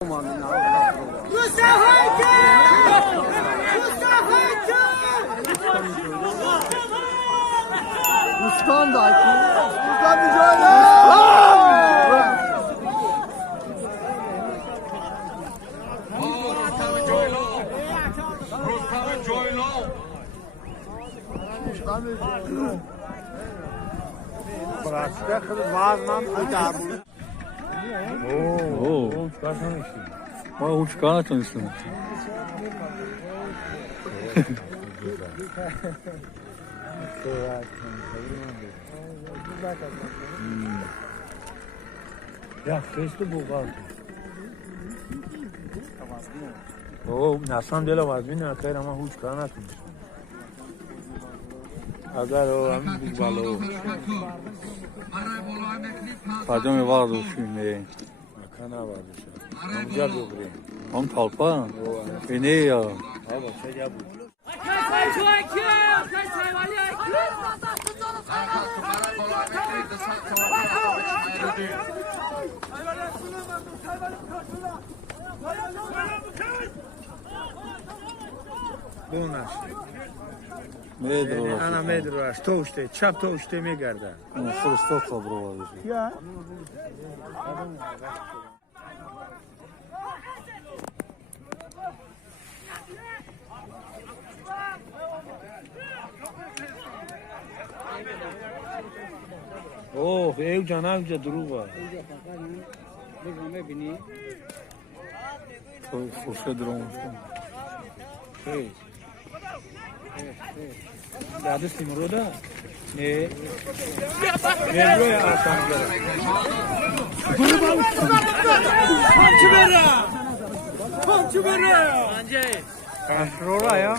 Ruslan da Ruslan mücadele. Bıraktık vazman aydarlı. Oo, çıkarsana işte. Vay o çıkarına tanıştım. Ya kesti bu kaldı. O nasıl dela var bilmiyorum kayır ama huç çıkarına tanıştım. Agar o hem bir balı o. Pardon vardı o şimdi. Kana vardı şu. Amca bu buraya. Am talpa. Ne ya? Abi şey yap. Bunlar. Medro. Ana medro, što ušte, čap to ušte mi garda. Sırsta sabro var. Ya. Oh, ev canavca duru var. Fırça durmuş. Hey. Dadı simroda. Ne? Medro ya asam gara. Komçu bera. Anjay. Kaşrola ya.